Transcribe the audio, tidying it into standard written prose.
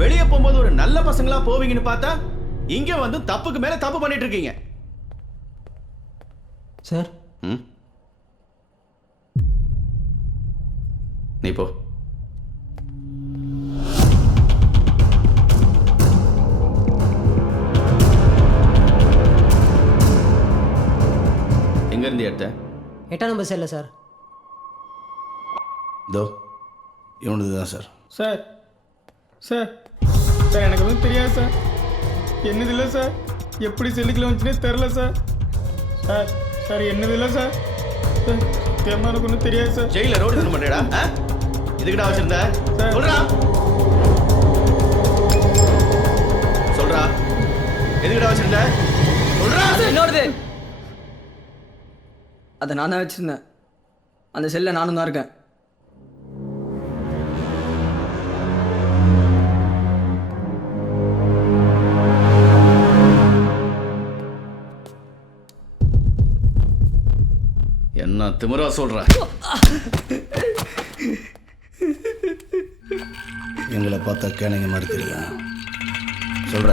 வெளியே போகும்போது ஒரு நல்ல பசங்களா போவீங்கன்னு பார்த்தா இங்க வந்து தப்புக்கு மேல தப்பு பண்ணிட்டு இருக்கீங்க சார். நீ போ. எங்க இருந்து எடுத்த? 8ஆம் நம்பர் செல்ல சார். இதோ இவனது தான் சார். சார் சார் சார் எனக்கு ஒன்றும் தெரியாது சார். என்னது இல்லை சார். எப்படி செல்லுக்குள்ள வந்துச்சுனே தெரில சார். சார் சார் என்னது இல்லை சார். சத்தியமாக எனக்கு ஒன்றும் தெரியாது சார். ஜெயில ரோடு தர மாட்டேடா. இதுக்கிட்ட வச்சிருந்த சொல்றா சொல்றா எதுக்கிட்ட வச்சிருந்த சொல்றா. என்னோடது. அதை நான் தான் வச்சிருந்தேன். அந்த செல்ல நானும் தான் இருக்கேன். என்ன திமிரா சொல்ற? எங்களை பார்த்தா கேனைங்க மாதிரி தெரியல. சொல்ற